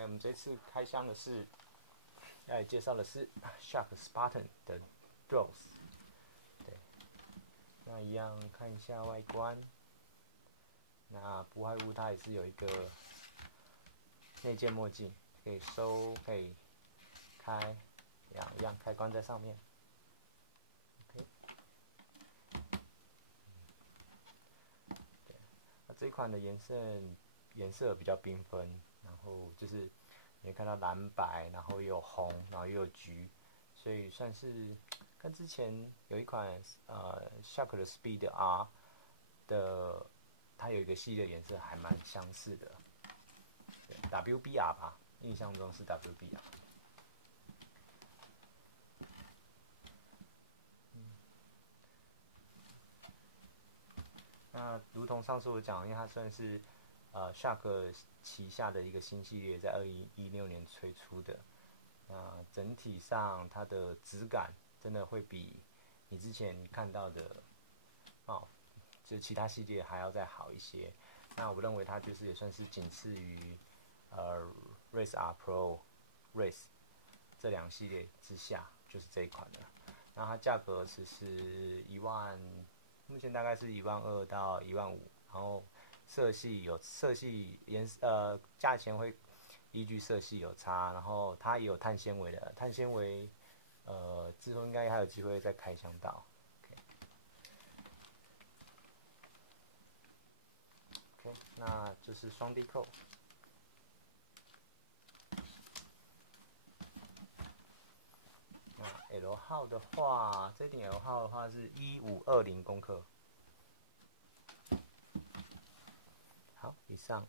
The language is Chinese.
来我们这次开箱的是，要来介绍的是 Shark Spartan 的 Drones。对，那一样看一下外观。那不外乎它也是有一个内建墨镜，可以收，可以开，一样开关在上面。OK， 对，那这一款的颜色比较缤纷，然后就是你会看到蓝白，然后又有红，然后又有橘，所以算是跟之前有一款Shark 的 Speed R 的，它有一个系列颜色还蛮相似的。WBR 吧，印象中是 WBR。那如同上次我讲，因为它算是Shark 旗下的一个新系列，在2016年推出的。那整体上它的质感真的会比你之前看到的就是其他系列还要再好一些。那我认为它就是也算是仅次于Race R Pro、Race 这两系列之下，就是这一款的。那它价格其实目前大概是12000到15000，然后色系价钱会依据色系有差，然后它也有碳纤维的，碳纤维之后应该还有机会再开箱到。OK， 那就是双低扣。那 L 号的话，这顶 L 号的话是1520公克。好，以上。